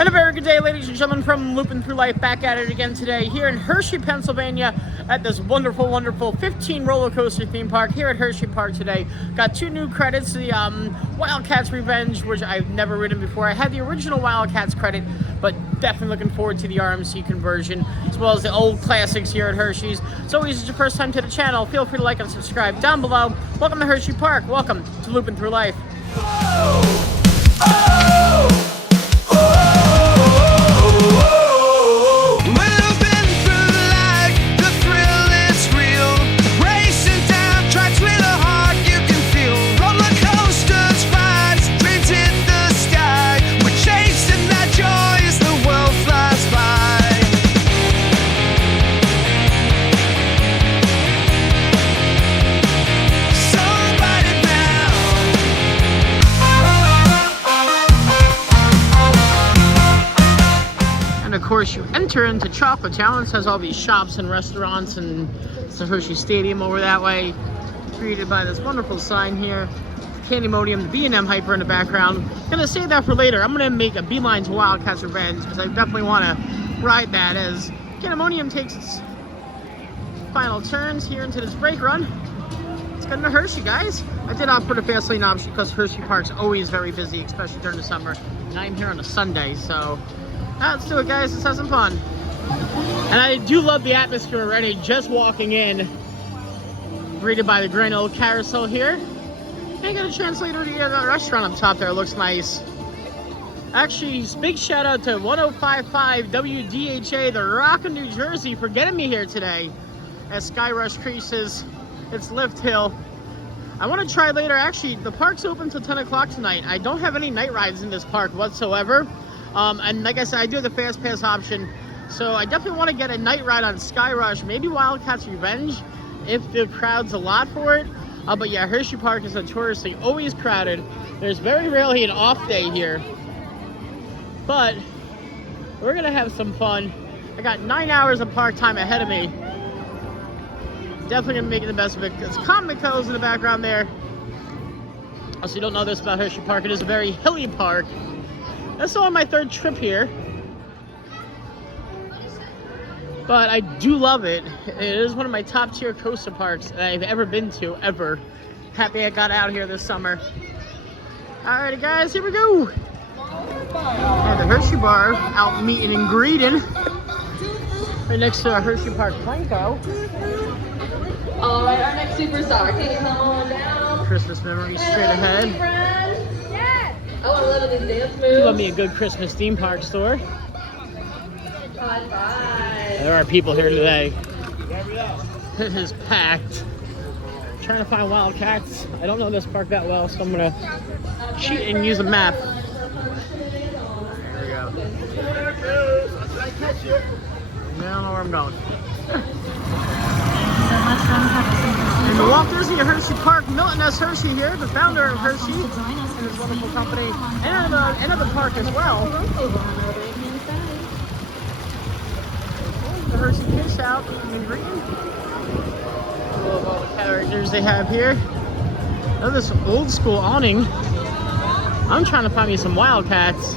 And a very good day, ladies and gentlemen, from Loopin Through Life, back at it again today here in Hershey, Pennsylvania at this wonderful, wonderful 15 roller coaster theme park here at Hersheypark today. Got two new credits, the Wildcats Revenge, which I've never ridden before. I had the original Wildcats credit, but definitely looking forward to the RMC conversion, as well as the old classics here at Hershey's. As always, it's your first time to the channel, feel free to like and subscribe down below. Welcome to Hersheypark. Welcome to Loopin Through Life. Of course, you enter into Chocolate Town. It has all these shops and restaurants, and it's the Hershey Stadium over that way, greeted by this wonderful sign here. Candymonium, the B&M hyper in the background. Gonna save that for later. I'm gonna make a beeline to Wildcats Revenge because I definitely want to ride that as Candymonium takes its final turns here into this brake run. Let's get into Hershey, guys. I did opt for the fast lane option because Hersheypark's always very busy, especially during the summer, and I'm here on a Sunday, so let's do it, guys. Let's have some fun. And I do love the atmosphere already. Just walking in, greeted by the grand old carousel here. I got a translator to the restaurant up top there. It looks nice. Actually, big shout out to 1055 WDHA, the Rock of New Jersey, for getting me here today as Skyrush creases its lift hill. I want to try later. Actually, the park's open till 10 o'clock tonight. I don't have any night rides in this park whatsoever. And like I said, I do have the fast pass option, so I definitely want to get a night ride on Skyrush, maybe Wildcats Revenge if the crowd's a lot for it. But yeah, Hersheypark is notoriously always crowded. There's very rarely an off day here, but we're gonna have some fun. I got 9 hours of park time ahead of me. Definitely gonna make it the best of it. It's Comic-Co's in the background there. Also, you don't know this about Hersheypark, it is a very hilly park. That's only my third trip here, but I do love it. It is one of my top tier coaster parks that I've ever been to, ever. Happy I got out here this summer. Alrighty, guys, here we go. At the Hershey Bar, out meeting and greeting, right next to our Hersheypark Planko. Alright, our next superstar, can you come on down? Christmas memories straight ahead. I want to live in these dance moves. You love me a good Christmas theme park store. Bye bye. There are people here today. It is packed. Trying to find Wildcats. I don't know this park that well, so I'm gonna cheat and use a map. There we go. I don't know where I'm going. And the Walt Disney of Hersheypark, Milton S. Hershey here, the founder of Hershey and his wonderful company, and of the park as well. The Hershey Kiss out and greeting. I love all the characters they have here. Look at this old school awning. I'm trying to find me some Wildcats.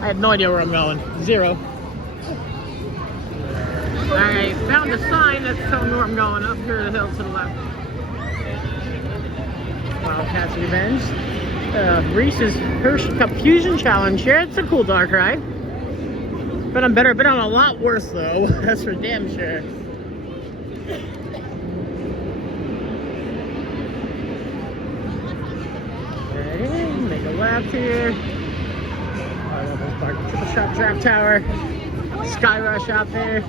I have no idea where I'm going. Zero. I found a sign that's telling me where I'm going, up here the hill to the left. Wildcats Revenge. Reese's Hershey Cup Fusion Challenge here. It's a cool dark ride. But I'm better, been on a lot worse though. That's for damn sure. Okay, make a left here. I love this park. Triple Shot Draft Tower. Skyrush out there.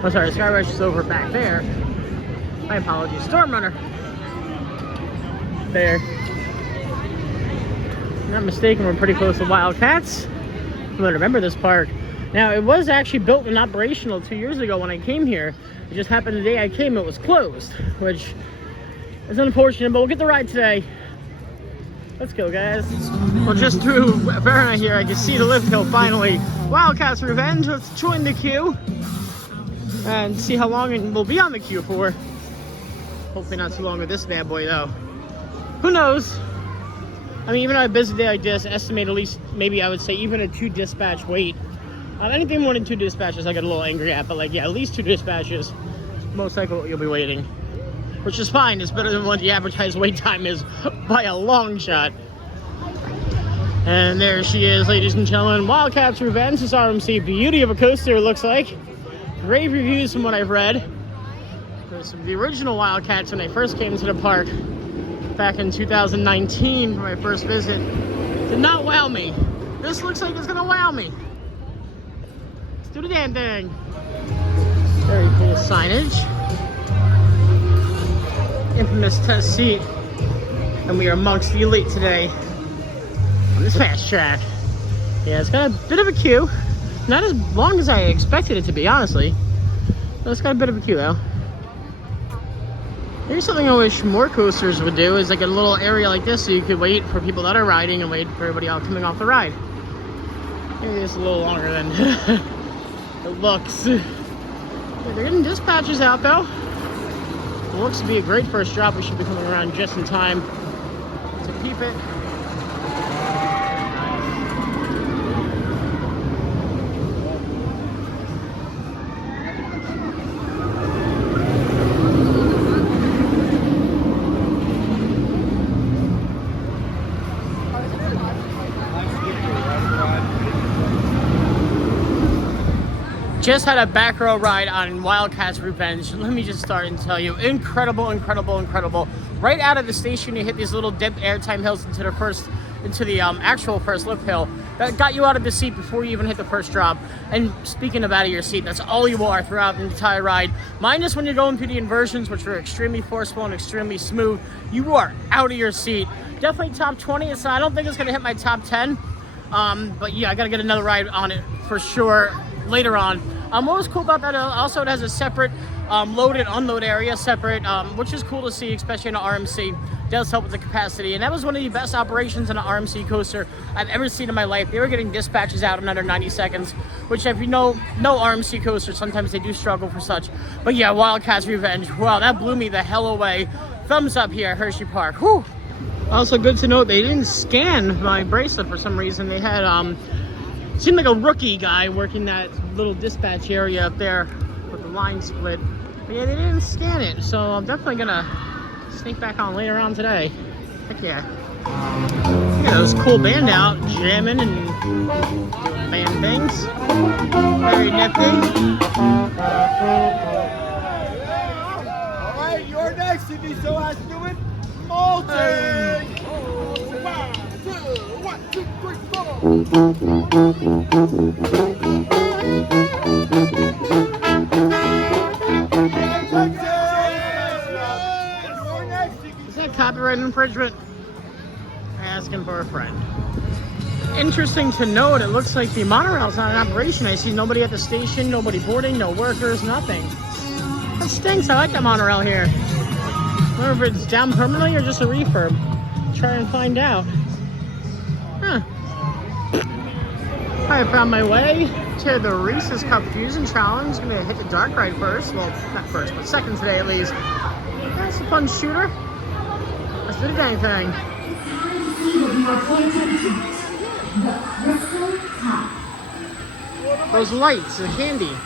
Oh, sorry, Skyrush is over back there. My apologies. Storm Runner. There. If I'm not mistaken, we're pretty close to Wildcats. I'm gonna remember this park. Now, it was actually built and operational 2 years ago when I came here. It just happened the day I came, it was closed, which is unfortunate, but we'll get the ride today. Let's go, guys. Well, just through Verna here, I can see the lift hill finally. Wildcats Revenge, let's join the queue and see how long we'll be on the queue for. Hopefully not too long with this bad boy, though. Who knows? I mean, even on a busy day like this, estimate at least, maybe I would say even a 2 dispatch wait. Anything more than 2 dispatches I get a little angry at, but like, yeah, at least 2 dispatches, most likely you'll be waiting. Which is fine, it's better than what the advertised wait time is by a long shot. And there she is, ladies and gentlemen. Wildcats Revenge is RMC. Beauty of a coaster, it looks like. Rave reviews from what I've read. There's the original Wildcats when I first came to the park back in 2019 for my first visit. Did not wow me. This looks like it's gonna wow me. Let's do the damn thing. Very cool signage. Infamous test seat. And we are amongst the elite today on this fast track. Yeah, it's got a bit of a queue. Not as long as I expected it to be, honestly. But it's got a bit of a queue, though. Here's something I wish more coasters would do, is like a little area like this so you could wait for people that are riding and wait for everybody else coming off the ride. Maybe it's a little longer than it looks. They're getting dispatches out, though. It looks to be a great first drop. We should be coming around just in time to keep it. Just had a back row ride on Wildcats Revenge. Let me just start and tell you, incredible, incredible, incredible. Right out of the station, you hit these little dip airtime hills into the actual first lip hill that got you out of the seat before you even hit the first drop. And speaking of out of your seat, that's all you are throughout the entire ride. Minus when you're going through the inversions, which are extremely forceful and extremely smooth, you are out of your seat. Definitely top 20. I don't think it's gonna hit my top 10. But yeah, I gotta get another ride on it for sure later on. What was cool about that, also it has a separate load and unload area, separate, which is cool to see, especially in an RMC. Does help with the capacity, and that was one of the best operations in an RMC coaster I've ever seen in my life. They were getting dispatches out in under 90 seconds, which if you know RMC coasters, sometimes they do struggle for such. But yeah, Wildcats Revenge, wow, that blew me the hell away. Thumbs up here at Hersheypark. Whew. Also good to note, they didn't scan my bracelet for some reason. They had, seemed like a rookie guy working that little dispatch area up there with the line split. But yeah, they didn't scan it, so I'm definitely gonna sneak back on later on today. Heck yeah. Yeah, those cool band out, jamming and doing band things. Very nifty. Alright, you're next if you so has to do it. Molting! 1, 2, 3, 4. Is that copyright infringement? Asking for a friend. Interesting to note, it looks like the monorail's not in operation. I see nobody at the station, nobody boarding, no workers, nothing. That stinks. I like that monorail here. I wonder if it's down permanently or just a refurb. Try and find out. Huh. I found my way to the Reese's Cup Fusion Challenge. Gonna hit the dark ride first. Well, not first, but second today at least. That's a fun shooter. Let's do the dang thing. Those lights, the candy.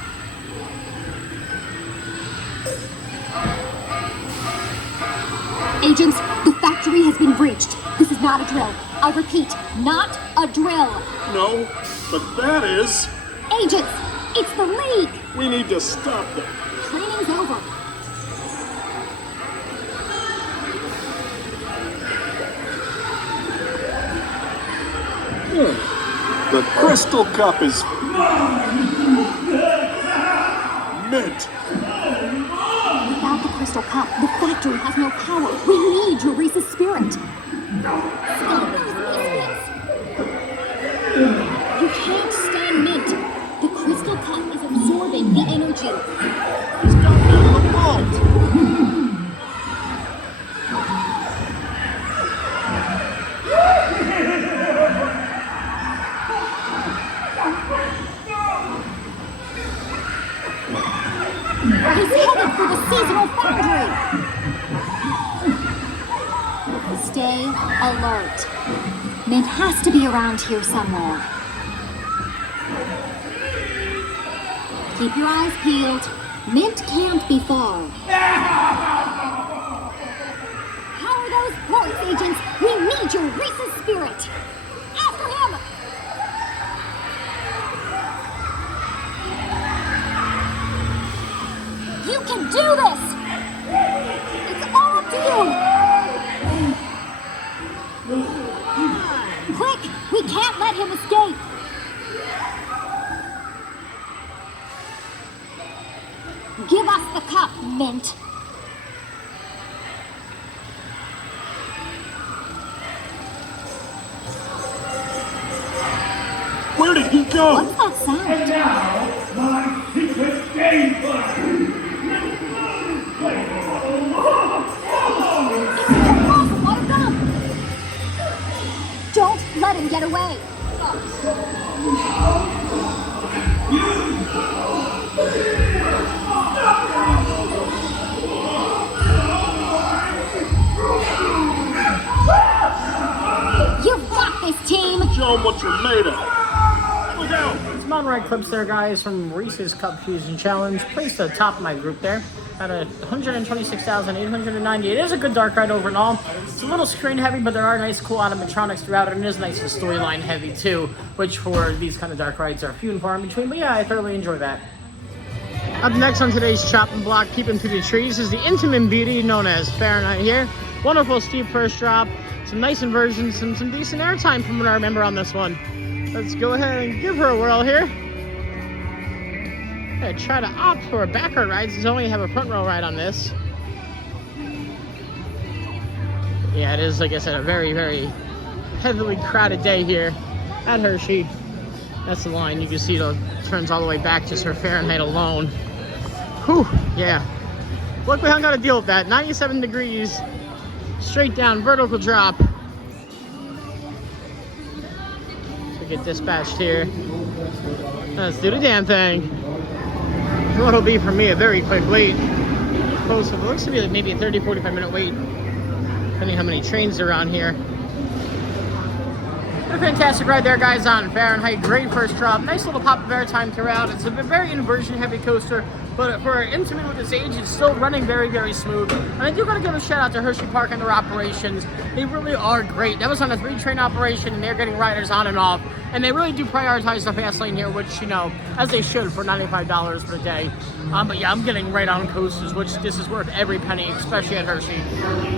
Agents, the factory has been breached. This is not a drill. I repeat, not a drill. No, but that is... Agents, it's the leak. We need to stop them. Training's over. The crystal cup is... mint. Without the crystal cup, the factory has no power. We need your Reese's spirit. You can't stand mint. The crystal cup is absorbing the energy. He's got me in the vault. He's headed for the seasonal foundry. Stay Stay alert. Mint has to be around here somewhere. Keep your eyes peeled. Mint can't be far. How are those ports, agents? We need your Reese's spirit. After him! You can do this! It's all up to you! Quick! We can't let him escape! Give us the cup, Mint. Where did he go? What's that sound? And now, my secret game plan. Let him go! Don't let him get away! You've got this, team! Show him what you're made of. Look out! Some on-ride clips there, guys, from Reese's Cup Fusion Challenge. Placed at the top of my group there at 126,890. It is a good dark ride overall. It's a little screen heavy, but there are nice, cool animatronics throughout it, and it is nice and storyline heavy too, which for these kind of dark rides are few and far in between. But yeah, I thoroughly enjoy that. Up next on today's chopping block, peeping through the trees, is the intimate beauty known as Fahrenheit here. Wonderful steep first drop, some nice inversions, and some decent airtime from what I remember on this one. Let's go ahead and give her a whirl here. I'm gonna try to opt for a back row ride since I only have a front row ride on this. Yeah, it is, like I said, a very, very heavily crowded day here at Hershey. That's the line. You can see it turns all the way back just for Fahrenheit alone. Whew, yeah. Luckily I don't gotta deal with that. 97 degrees, straight down, vertical drop. So get dispatched here. Let's do the damn thing. What'll be for me a very quick wait. Close, it looks to be like maybe a 30-45 minute wait, depending how many trains are on here. A fantastic ride there, guys, on Fahrenheit. Great first drop. Nice little pop of airtime throughout. It's a very inversion heavy coaster, but for intimate with its age, it's still running very, very smooth. And I do gotta give a shout out to Hersheypark and their operations. They really are great. That was on a 3-train operation, and they're getting riders on and off. And they really do prioritize the fast lane here, which, you know, as they should for $95 per day. But yeah, I'm getting right on coasters, which this is worth every penny, especially at Hershey.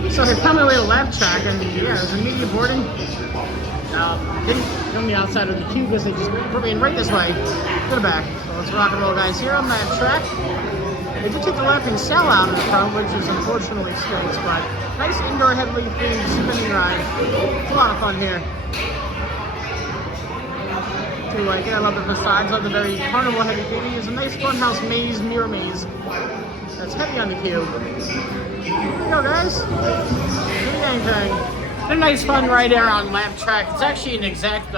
So they found my way to lap track, and yeah, there's immediate boarding. Didn't come the outside of the queue because they just put me in right this way to the back. So let's rock and roll, guys, here on that track. They did take the lapping cell out in the front, which is unfortunately stinks, but nice indoor heavily themed spinning ride. It's a lot of fun here. Do like it. I love the facades, love the very carnival heavy duty. It's a nice funhouse maze, mirror maze. That's heavy on the cube. Here we go, guys. Do the dang thing. A nice fun ride there on lap track. It's actually an exact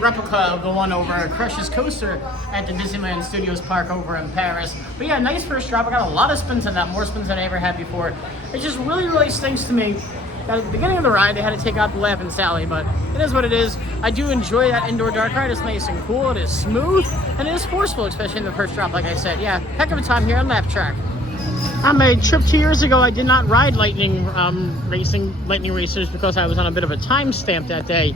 replica of the one over Crush's coaster at the Disneyland Studios Park over in Paris. But yeah, nice first drop. I got a lot of spins on that, more spins than I ever had before. It just really, really stinks to me that at the beginning of the ride they had to take out the Laugh and Sally, but it is what it is. I do enjoy that indoor dark ride. It's nice and cool. It is smooth and it is forceful, especially in the first drop, like I said. Yeah, heck of a time here on lap track. On my trip 2 years ago, I did not ride lightning racers because I was on a bit of a time stamp that day.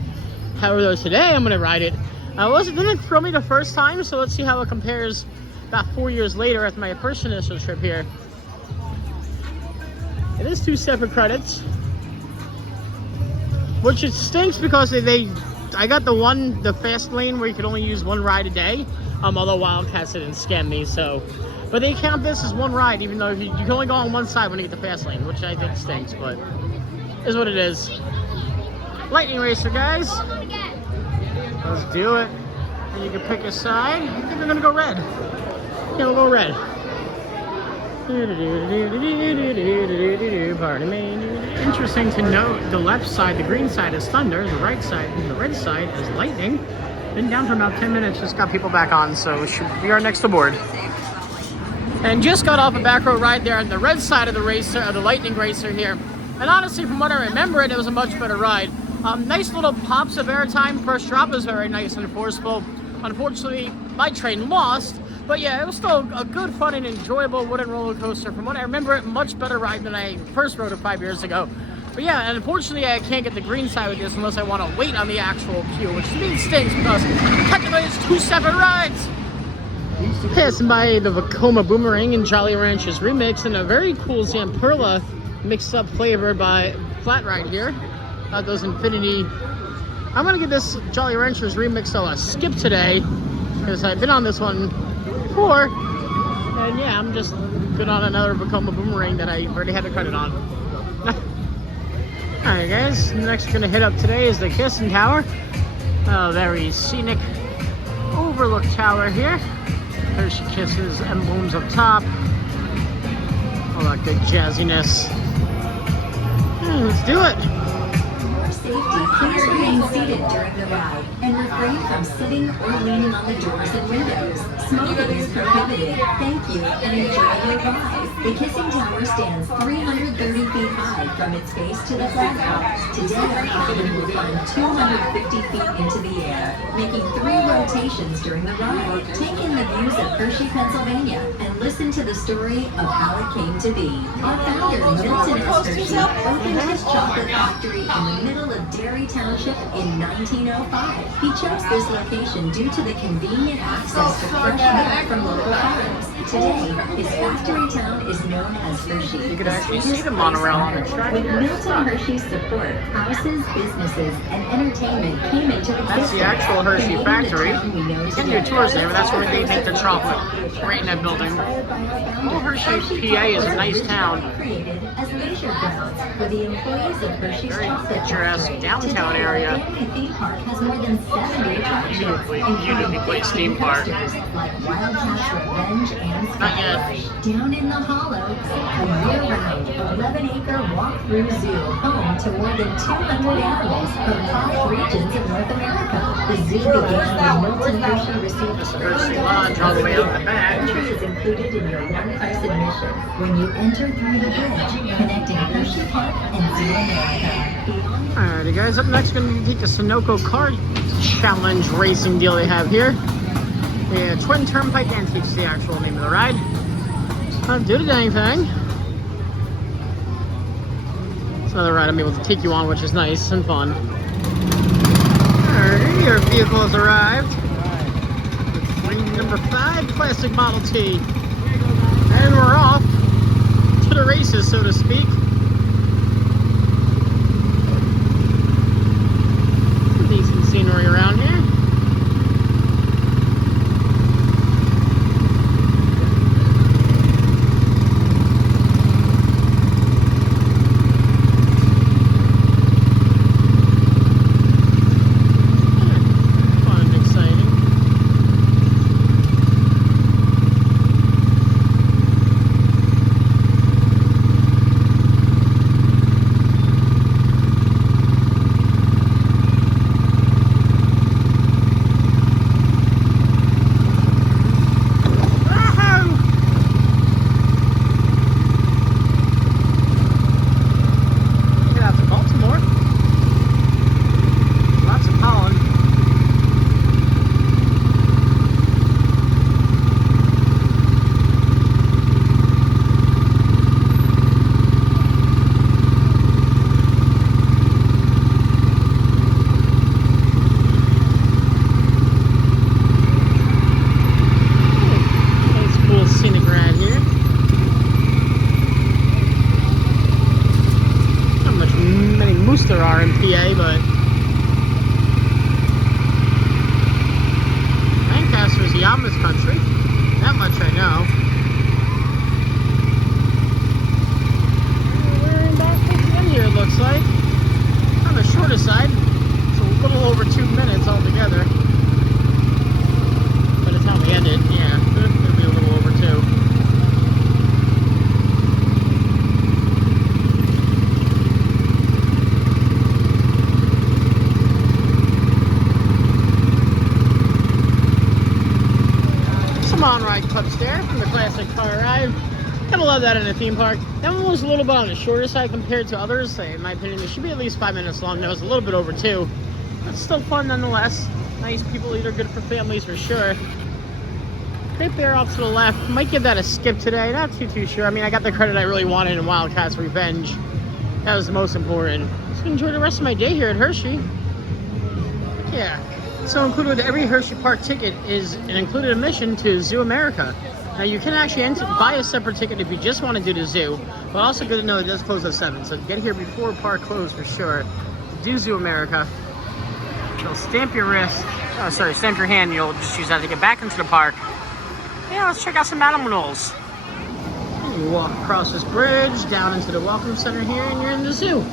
However, today I'm going to ride it. Didn't throw me the first time, so let's see how it compares about 4 years later after my first initial trip here. It is 2 separate credits, which it stinks because I got the fast lane where you could only use 1 ride a day. Although Wildcats didn't scam me, so. But they count this as 1 ride, even though you can only go on 1 side when you get the fast lane, which I think stinks, but is what it is. Lightning Racer, guys. Let's do it. And you can pick a side. I think we're gonna go red. Yeah, we'll go red. Pardon me. Interesting to note, the left side, the green side is thunder, the right side, and the red side is lightning. Been down for about 10 minutes, just got people back on, so we are next aboard. And just got off a back row ride there on the red side of the racer, of the Lightning Racer here. And honestly, from what I remember, it was a much better ride. Nice little pops of airtime. First drop was very nice and forceful. Unfortunately, my train lost. But yeah, it was still a good, fun, and enjoyable wooden roller coaster. From what I remember, it much better ride than I first rode it 5 years ago. But yeah, and unfortunately, I can't get the green side with this unless I want to wait on the actual queue, which to me stinks because technically it's 2 separate rides. Passing by the Vekoma Boomerang and Jolly Ranchers remix and a very cool Zamperla mixed up flavor by Flat Ride here. Those Infinity. I'm gonna give this Jolly Ranchers remix a skip today because I've been on this one before, and yeah, I'm just good on another Vekoma Boomerang that I already had a credit on. Alright guys, next we're gonna hit up today is the Kissing Tower. Very scenic overlook tower here. Hershey Kisses emblems up top. All that good jazziness. Let's do it. For safety, please remain seated during the ride and refrain from sitting or leaning on the doors and windows. Smoking is prohibited. Thank you and enjoy your ride. The Kissing Tower stands 330 feet high from its base to the flagpole. Today, our captain will climb 250 feet into the air, making 3 rotations during the ride. Take in the views of Hershey, Pennsylvania, and listen to the story of how it came to be. Our founder, Milton S. Hershey, opened his chocolate factory in the middle of Derry Township in 1905. He chose this location due to the convenient access to fresh milk from local farms. Today, his factory town is known as Hershey. You could actually see the monorail on the track. With Milton Hershey's support, houses, businesses, and entertainment came into existence. That's the actual Hershey factory. You can do tours there, but that's where they make the chocolate. Right in that building. Well, Hershey, PA is a nice town. Created as leisure grounds for the employees of Hershey's Very chocolate picturesque factory. downtown Today, area. the family theme park has more than 70 attractions, Beautifully placed theme park. coasters like Wildcats Revenge and Not yet. Skyrush. Down in the hollow, a year-round 11-acre walk-through zoo home to more than 200 animals from 5 regions of North America. The zoo began when Milton Hershey received This is Hershey Lodge all the way out the back. Entry is included in your one-price admission when you enter through the bridge connecting Hersheypark and Zoo America. Alrighty guys, up next we're going to take the Sunoco Car Challenge racing deal they have here. The Twin Turnpike Antiques is the actual name of the ride. Not do the dang thing. It's another ride I'm able to take you on, which is nice and fun. Alright, your vehicle has arrived. It's number 5 Classic Model T. And we're off to the races, so to speak. Decent scenery around here. There are in PA, but Lancaster's the Amish country. That much I know. We're about to end here, it looks like. On the shorter side, it's a little over 2 minutes altogether. By the time we end it, yeah, it'll be a little over 2. On-ride clips there from the Classic Car Ride. Gotta love that in a theme park. That one was a little bit on the shorter side compared to others. In my opinion, it should be at least 5 minutes long. That was a little bit over 2. But still fun nonetheless. Nice people eater, good for families for sure. Great Bear off to the left. Might give that a skip today. Not too sure. I mean, I got the credit I really wanted in Wildcats Revenge. That was the most important. Just enjoy the rest of my day here at Hershey. Yeah. So included with every Hersheypark ticket is an included admission to Zoo America. Now you can actually buy a separate ticket if you just want to do the zoo, but also good to know it does close at 7. So get here before park close for sure. Do Zoo America. You'll stamp your wrist. Oh, sorry, stamp your hand. You'll just use that to get back into the park. Yeah, let's check out some animals. You walk across this bridge down into the Welcome Center here, and you're in the zoo.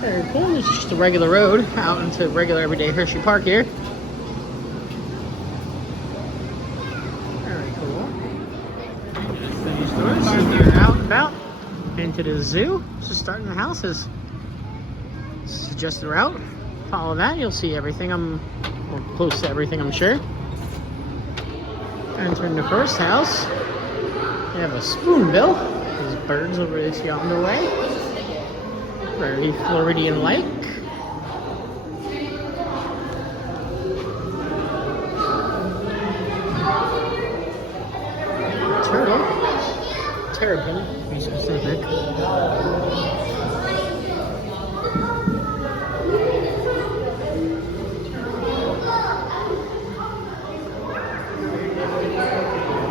Very cool. It's just a regular road out into regular everyday Hersheypark here. Very cool. Finish doors. You're out and about into the zoo. Just starting the houses. This is just the route. Follow that. You'll see everything. Or close to everything, I'm sure. Entering the first house. You have a spoonbill. These birds over this yonder way. Very Floridian-like. Turtle. Terrapin, to be specific.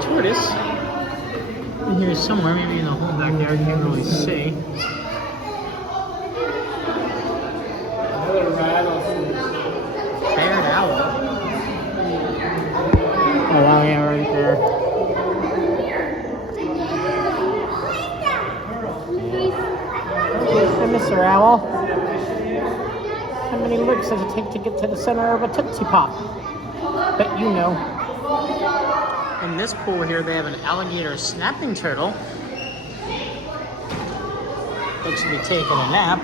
Tortoise. In here somewhere, maybe in the hole back there, I can't really see. Paired owl. Oh wow, yeah, right there. Hey, Mr. Owl. How many licks does it take to get to the center of a Tootsie Pop? Bet you know. In this pool here, they have an alligator snapping turtle. Looks to be taking a nap.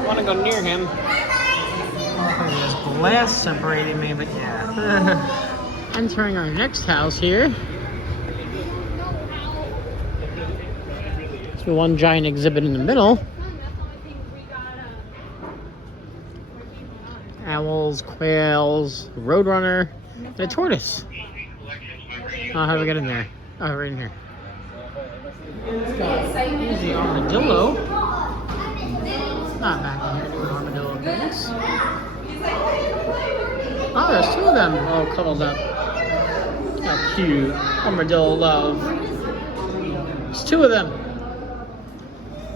I want to go near him. There's glass separating me, but yeah. Entering our next house here. So one giant exhibit in the middle. Owls, quails, roadrunner, and a tortoise. Oh, how do we get in there? Oh, right in here. Here's the armadillo. Not back in here doing armadillo things. Oh, there's 2 of them all cuddled up. How cute. Armadillo love. There's 2 of them.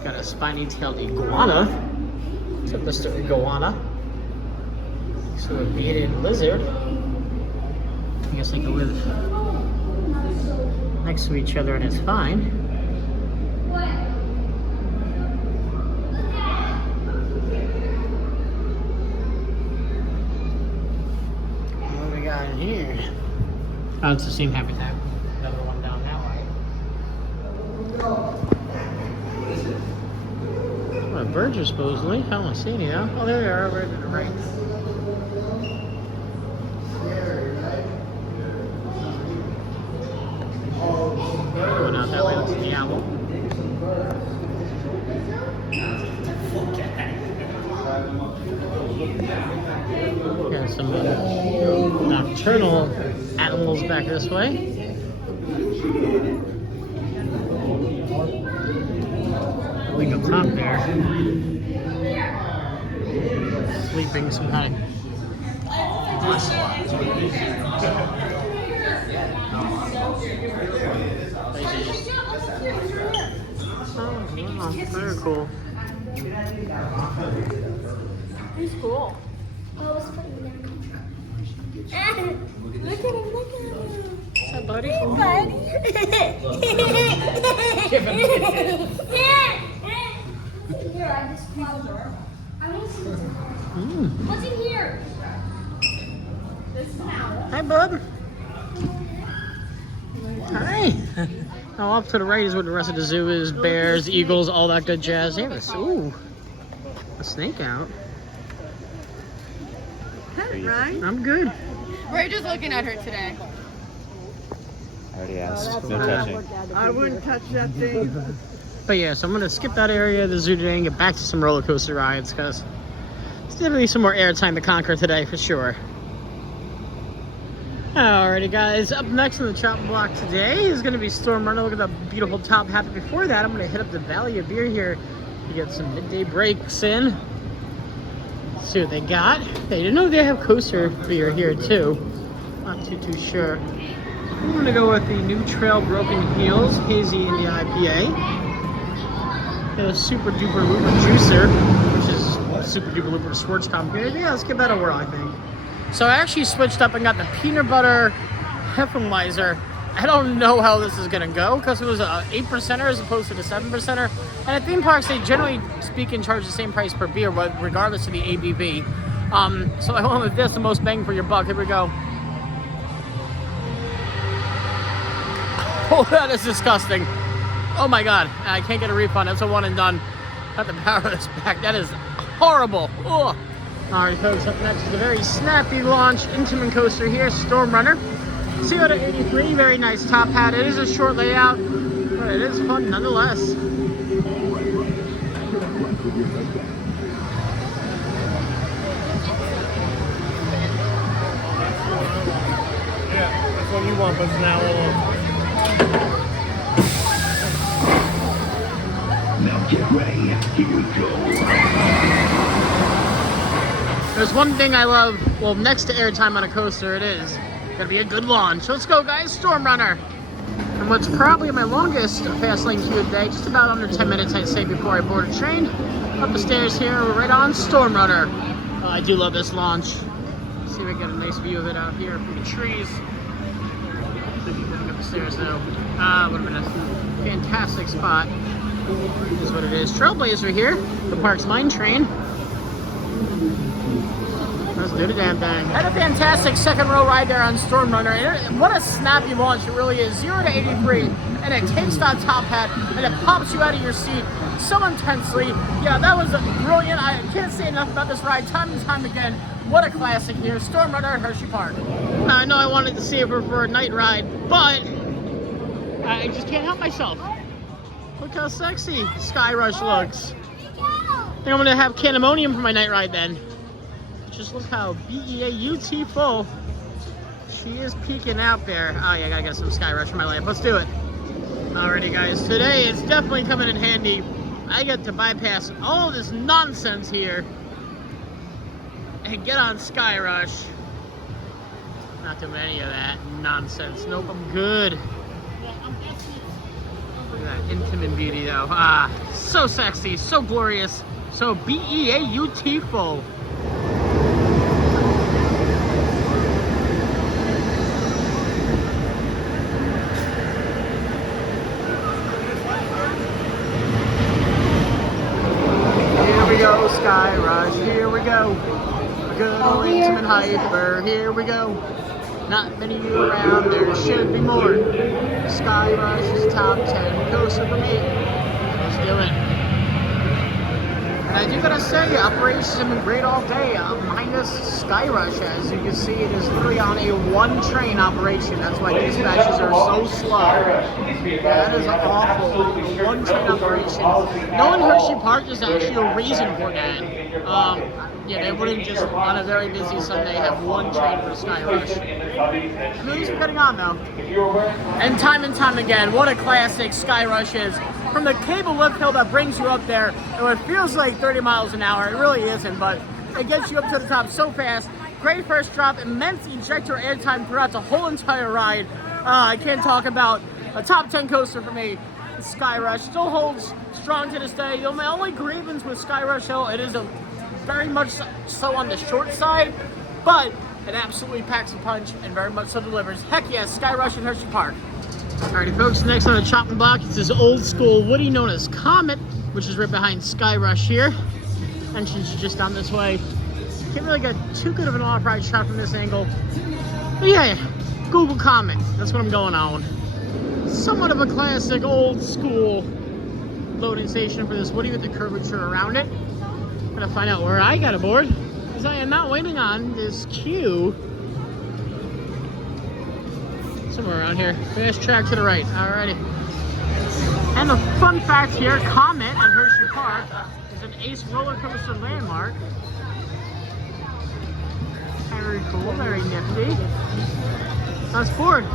Got a spiny-tailed iguana. It's a Mr. Iguana. So a bearded lizard. I guess they go live next to each other and it's fine. What do we got in here? Oh, it's the same habitat. Another one down that way. What, birds are supposedly? I don't see any now. Oh, there they are, right to the right. Going out that way, that's the owl. Got some nocturnal animals back this way. Leak up top there. Sleeping some kind of... Oh, very cool. He's cool. Oh, it's funny. Look at him, look at him. What's up, buddy? Hey, buddy. Give him a Here, I just closed the door. I want to see what's in here. What's in here? This is an owl. Hi, bub. Hi. Now off to the right is where the rest of the zoo is. Bears, eagles, all that good jazz. Hey, ooh, a snake out. Right? I'm good. We're just looking at her today. I already asked. No touching. I wouldn't touch that thing. But yeah, so I'm gonna skip that area of the zoo today and get back to some roller coaster rides because there's definitely some more airtime to conquer today for sure. Alrighty guys, up next on the chopping block today is gonna be Storm Runner. Look at that beautiful top hat. But before that, I'm gonna hit up the Valley of Beer here to get some midday breaks in. See what they got. They didn't know they have coaster beer here too. Not too sure. I'm gonna go with the New Trail Broken Heels Hazy India IPA. The Super Duper Looper Juicer, which is Super Duper Looper Schwarzkopf beer. Yeah, let's give that a whirl, I think. So I actually switched up and got the peanut butter Hefeweizen. I don't know how this is gonna go because it was a 8%er as opposed to the 7%er. And at theme parks, they generally speaking charge the same price per beer, regardless of the ABV. So I went with this, the most bang for your buck. Here we go. Oh, that is disgusting. Oh my God, I can't get a refund. That's a one and done. Got the power of this back. That is horrible. Ugh. All right, folks, up next is a very snappy launch Intamin coaster here, Storm Runner. CO to 83, very nice top hat. It is a short layout, but it is fun nonetheless. Yeah, that's what you want, but now Now get ready, here we go. There's one thing I love, well, next to airtime on a coaster, it is gonna be a good launch. Let's go, guys, Storm Runner. And what's probably my longest fast lane queue today, just about under 10 minutes, I'd say, before I board a train. Up the stairs here, we're right on Storm Runner. I do love this launch. Let's see if we get a nice view of it out here from the trees. Looking up the stairs though. Would have been a fantastic spot. Is what it is. Trailblazer here, the Parks Mine Train. Let's do the damn thing. Had a fantastic second row ride there on Storm Runner. And what a snappy launch it really is. 0 to 83, and it takes that top hat and it pops you out of your seat so intensely. Yeah, that was brilliant. I can't say enough about this ride time and time again. What a classic here. Storm Runner at Hersheypark. I know I wanted to see it for a night ride, but I just can't help myself. Look how sexy Skyrush looks. I think I'm gonna have Candymonium for my night ride then. Just look how beautiful she is peeking out there. Oh yeah, I gotta get some Skyrush in my life. Let's do it. Alrighty guys, today it's definitely coming in handy. I get to bypass all this nonsense here and get on Skyrush. Not doing any of that nonsense. Nope, I'm good. Look at that Intamin beauty though. Ah, so sexy, so glorious, so beautiful. Here we go, Skyrush, here we go. Good old Intamin Hyper, here we go. Not many around, there should be more. Skyrush is top 10 coaster for me. Let's do it. And I do gotta say, operations have been great all day, minus Skyrush. As you can see, it is literally on a one train operation. That's why dispatches are so slow. That is awful. A one train operation. Knowing Hersheypark is actually a reason for that. Yeah, they wouldn't just, on a very busy Sunday, have one train for Skyrush. At least we're getting on, though. And time again, what a classic Skyrush is. From the cable lift hill that brings you up there, and it feels like 30 miles an hour, it really isn't, but it gets you up to the top so fast. Great first drop, immense ejector airtime throughout the whole entire ride. I can't talk about a top 10 coaster for me. Skyrush still holds strong to this day. My only grievance with Skyrush Hill, it is a very much so on the short side, but it absolutely packs a punch and very much so delivers. Heck yes, Skyrush and Hersheypark. Alrighty folks, next on the chopping block, it's this old school Woody known as Comet, which is right behind Skyrush here. Entrance just down this way. Can't really get too good of an off-ride shot from this angle. But yeah, Google Comet, that's what I'm going on. Somewhat of a classic old school loading station for this Woody with the curvature around it. Gonna find out where I got aboard. Guys, I am not waiting on this queue. Somewhere around here. Fast track to the right. Alrighty. And the fun fact here, Comet at Hersheypark is an Ace roller coaster landmark. Very cool, very nifty. That's bored.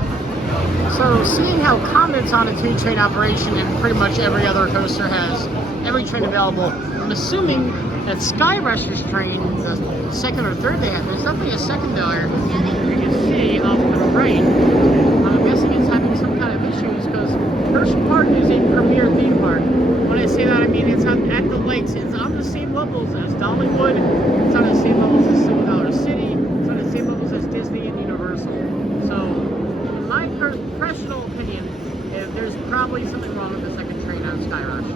So seeing how Comet's on a 2-train operation and pretty much every other coaster has every train available, I'm assuming that Skyrush's train, the second or third they have, there's definitely a second there. You can see off to the right. I'm guessing it's having some kind of issues because Hersheypark is a premier theme park. When I say that, I mean it's at the lakes. It's on the same levels as Dollywood. It's on the same levels as Silver Dollar City. It's on the same levels as Disney and Universal. So, in my personal opinion, there's probably something wrong with the second train on Skyrush.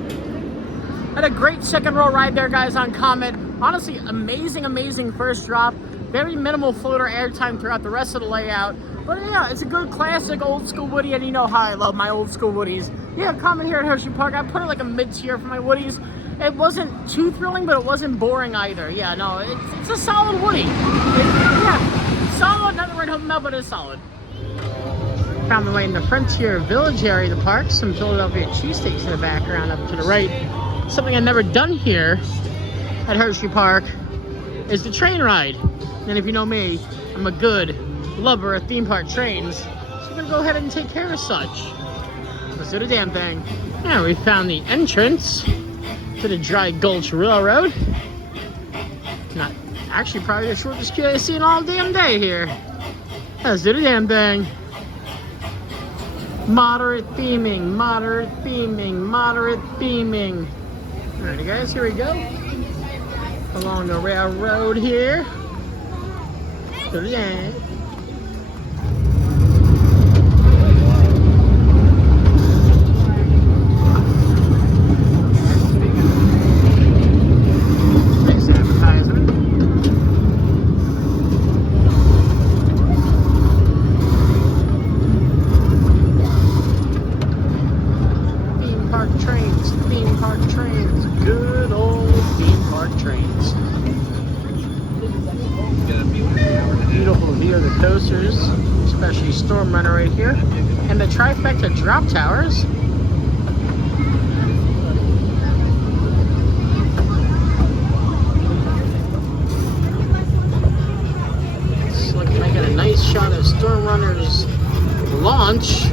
Had a great second row ride there, guys, on Comet. Honestly, amazing first drop. Very minimal floater airtime throughout the rest of the layout. But yeah, it's a good classic old school Woody, and you know how I love my old school Woodies. Yeah, Comet here at Hersheypark. I put it like a mid-tier for my Woodies. It wasn't too thrilling, but it wasn't boring either. Yeah, no, it's a solid Woody. Yeah, solid, not the right home but it's solid. Found my way in the Frontier Village area of the park. Some Philadelphia cheesesteaks in the background up to the right. Something I've never done here at Hersheypark is the train ride. And if you know me, I'm a good lover of theme park trains. So we're gonna go ahead and take care of such. Let's do the damn thing. Now we found the entrance to the Dry Gulch Railroad. Not actually probably the shortest queue I've seen all damn day here. Let's do the damn thing. Moderate theming, moderate theming, moderate theming. Alrighty guys, here we go. Along the railroad here. Do the damn. Especially Storm Runner right here, and the trifecta drop towers. It's looking like a nice shot of Storm Runner's launch,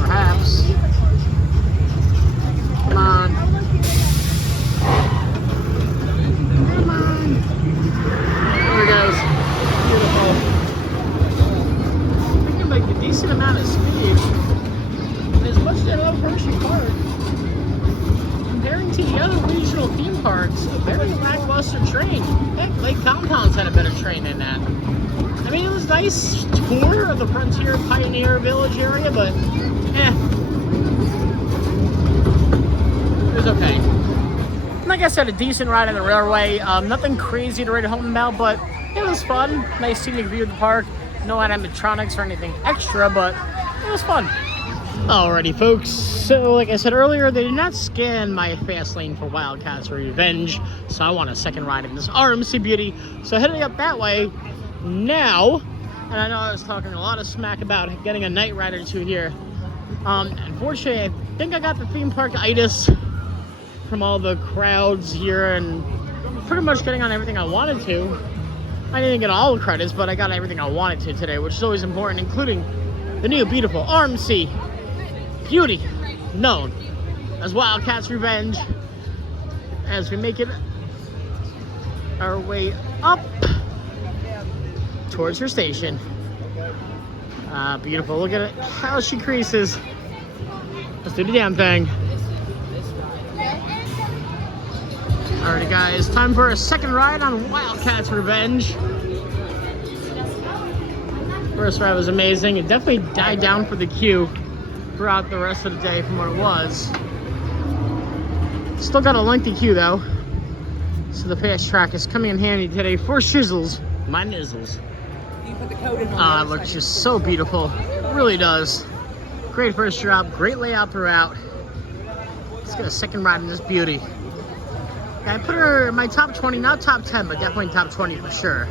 perhaps. Come on. Come on. There it goes. Beautiful. Like a decent amount of speed. And as much as I love Hersheypark, comparing to the other regional theme parks, a very lackluster train. Heck, Lake Compounds had a better train than that. I mean, it was a nice tour of the Frontier Pioneer Village area, but it was okay. Like I said, a decent ride on the railway. Nothing crazy to write home about, but it was fun. Nice scenic view of the park. No animatronics or anything extra, but it was fun. Alrighty, folks. So, like I said earlier, they did not scan my fast lane for Wildcats Revenge, so I want a second ride in this RMC beauty. So, heading up that way now, and I know I was talking a lot of smack about getting a night ride or two here. Unfortunately, I think I got the theme park-itis from all the crowds here and pretty much getting on everything I wanted to. I didn't get all the credits, but I got everything I wanted to today, which is always important, including the new beautiful RMC beauty known as Wildcats Revenge, as we make it our way up towards her station. Beautiful. Look at it, how she creases. Let's do the damn thing. Alrighty guys, time for a second ride on Wildcats Revenge. First ride was amazing. It definitely died down for the queue throughout the rest of the day from what it was. Still got a lengthy queue though. So the fast track is coming in handy today for shizzles, my nizzles. It looks just so beautiful. It really does. Great first drop, great layout throughout. Let's get a second ride in this beauty. I put her in my top 20, not top 10, but definitely top 20 for sure.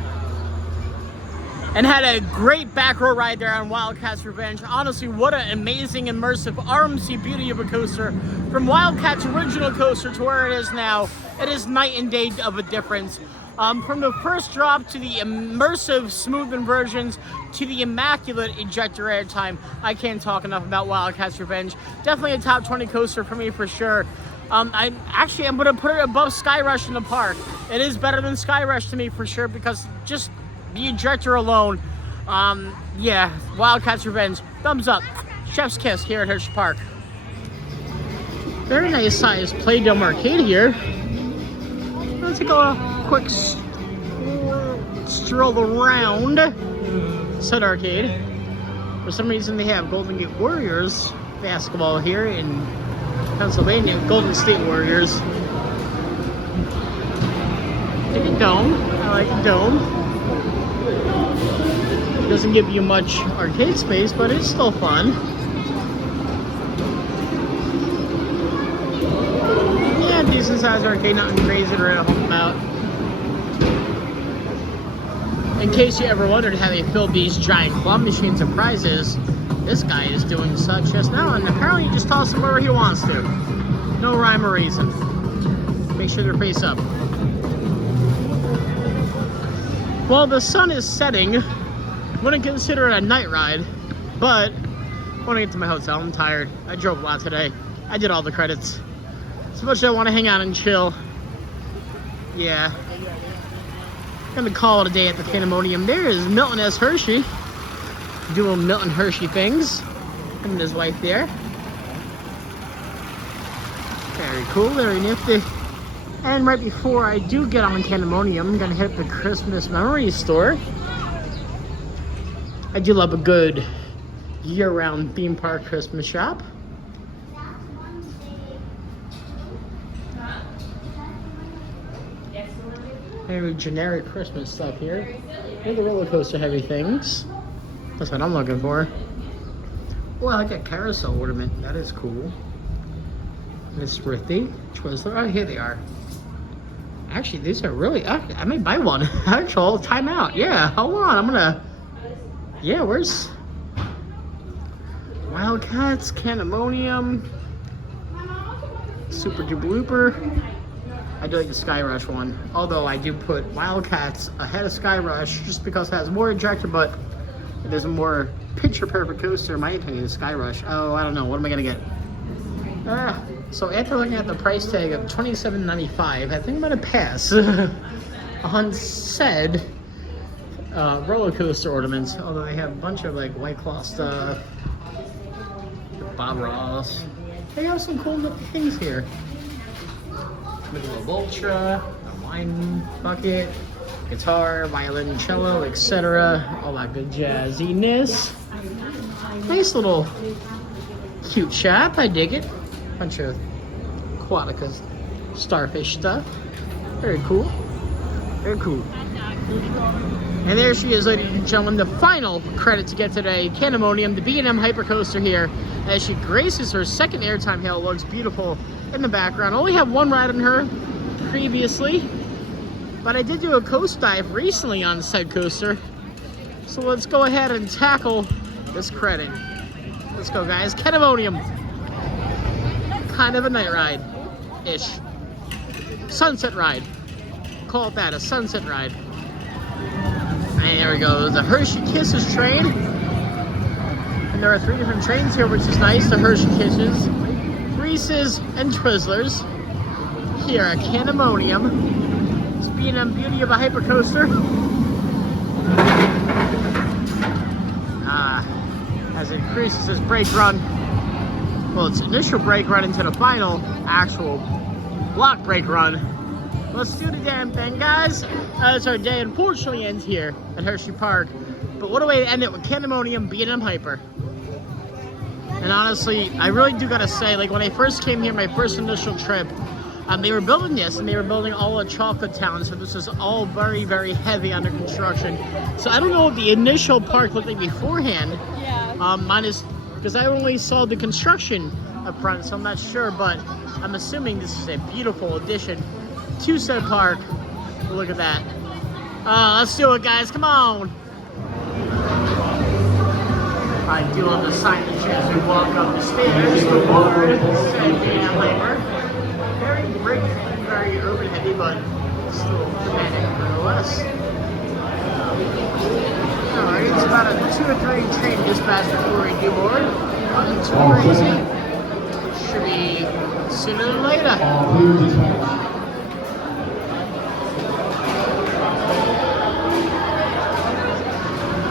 And had a great back row ride there on Wildcats Revenge. Honestly, what an amazing, immersive RMC beauty of a coaster. From Wildcats' original coaster to where it is now, it is night and day of a difference. From the first drop to the immersive smooth inversions to the immaculate ejector airtime, I can't talk enough about Wildcats Revenge. Definitely a top 20 coaster for me for sure. I'm gonna put it above Skyrush in the park. It is better than Skyrush to me for sure because just the ejector alone, yeah, Wildcats Revenge, thumbs up, chef's kiss here at Hersheypark. Very nice sized Play-Doh arcade here. Let's take a quick stroll around said arcade. For some reason they have Golden Gate Warriors basketball here in Pennsylvania, Golden State Warriors. Take a dome, I like a dome. It doesn't give you much arcade space, but it's still fun. Yeah, decent sized arcade, nothing crazy to write home about. In case you ever wondered how they filled these giant claw machines of prizes, this guy is doing such just now, and apparently he just tosses them wherever he wants to. No rhyme or reason. Make sure they're face up. Well, the sun is setting. Wouldn't consider it a night ride, but I want to get to my hotel. I'm tired. I drove a lot today. I did all the credits. So much I want to hang out and chill. Yeah. Gonna call it a day at the Candymonium. There is Milton S. Hershey doing Milton Hershey things. Him and his wife there. Very cool, very nifty. And right before I do get on Candymonium, I'm gonna hit the Christmas Memories store. I do love a good year-round theme park Christmas shop. Very generic Christmas stuff here. And the roller coaster heavy things. That's what I'm looking for. Oh, I like a carousel ornament. That is cool. Miss Thrifty, Twizzler. Oh, here they are. Actually, these are really. I may buy one. Actual timeout. Yeah, hold on. I'm gonna. Yeah, where's Wildcats, Candymonium, Super Duper Looper. I do like the Skyrush one, although I do put Wildcats ahead of Skyrush just because it has more ejector, but there's a more picture perfect coaster in my opinion than Skyrush. Oh, I don't know. What am I gonna get? So after looking at the price tag of $27.95, I think I'm gonna pass on said roller coaster ornaments, although they have a bunch of like White Claw stuff, Bob Ross. They have some cool things here. Michelob Ultra, a wine bucket, guitar, violin, cello, etc. All that good jazziness. Nice little cute shop. I dig it. Bunch of Aquatica starfish stuff. Very cool. Very cool. And there she is, ladies and gentlemen, the final credit to get today. Candymonium, the B&M Hypercoaster here, as she graces her second airtime hail. Looks beautiful in the background. Only have one ride on her previously, but I did do a coast dive recently on said coaster. So let's go ahead and tackle this credit. Let's go, guys. Candymonium. Kind of a night ride-ish. Sunset ride. Call it that, a sunset ride. And there we go, the Hershey Kisses train. And there are 3 different trains here, which is nice. The Hershey Kisses, Reese's, and Twizzlers. Here at Candymonium. It's B&M beauty of a hypercoaster. As it increases its brake run. Well, its initial brake run into the final actual block brake run. Let's do the damn thing, guys. As our day unfortunately ends here at Hersheypark. But what a way to end it with Candymonium B&M Hyper. And honestly, I really do gotta say, like when I first came here, my first initial trip, they were building this and they were building all of Chocolate Town. So this is all very, very heavy under construction. So I don't know what the initial park looked like beforehand. Yeah. Minus, because I only saw the construction up front, so I'm not sure, but I'm assuming this is a beautiful addition to said park. Look at that. Let's do it, guys. Come on. I do love the signage as we walk up the stairs. The word said Dan Labor. Very brick, very urban heavy, but still dramatic nonetheless. Alright, it's about a 2 or 3 train dispatch before we do board. Nothing too crazy. Should be sooner than later.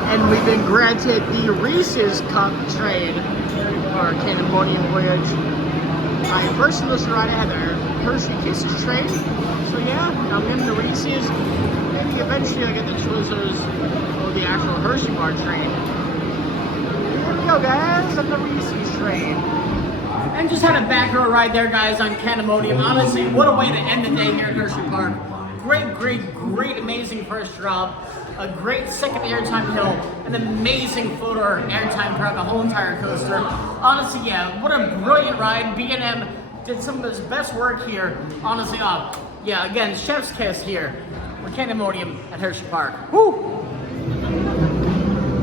And we've been granted the Reese's Cup train for our Candymonium voyage. I personally listened right ahead there. Hershey Kisses train. So yeah, I'm getting the Reese's. Maybe eventually I get the Twizzlers or the actual Hersheypark train. Here we go, guys, on the Reese's train. And just had a back row ride there, guys, on Candymonium. Honestly, what a way to end the day here at Hersheypark. Great, amazing first drop. A great second airtime hill, an amazing photo airtime throughout the whole entire coaster. Honestly, yeah, what a brilliant ride. B&M did some of his best work here. Honestly, yeah, again, chef's kiss here with Candymonium at Hersheypark. Woo!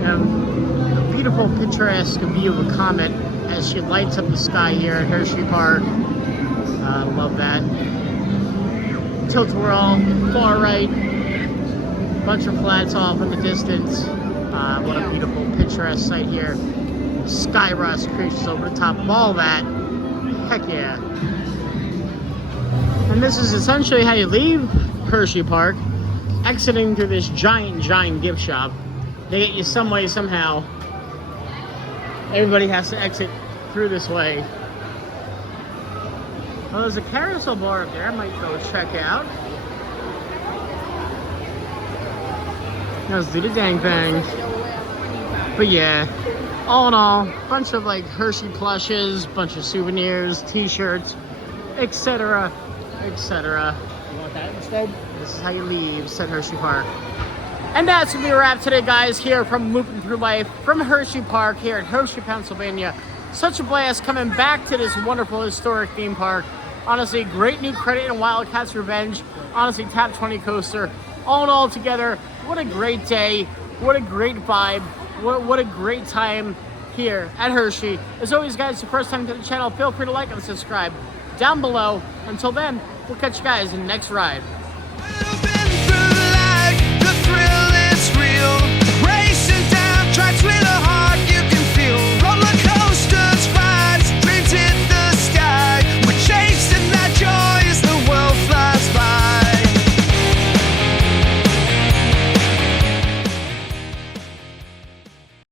A beautiful picturesque view of a comet as she lights up the sky here at Hersheypark. I love that. Tilt-a-whirl, far right. Bunch of flats off in the distance. What a beautiful picturesque sight here. Skyrush creatures over the top of all that. Heck yeah. And this is essentially how you leave Hersheypark, exiting through this giant gift shop. They get you some way, somehow. Everybody has to exit through this way. Well, there's a carousel bar up there I might go check out. Let's do the dang thing. But yeah, all in all, bunch of like Hershey plushes, bunch of souvenirs, t-shirts, etc. etc. You want that instead? This is how you leave, said Hersheypark. And that's gonna be a wrap today, guys, here from Loopin' Through Life from Hersheypark here at Hershey, Pennsylvania. Such a blast coming back to this wonderful historic theme park. Honestly, great new credit in Wildcats Revenge. Honestly, Tap 20 coaster. All in all together, what a great day. What a great vibe. What a great time here at Hershey. As always, guys, the first time to the channel, feel free to like and subscribe down below. Until then, we'll catch you guys in the next ride.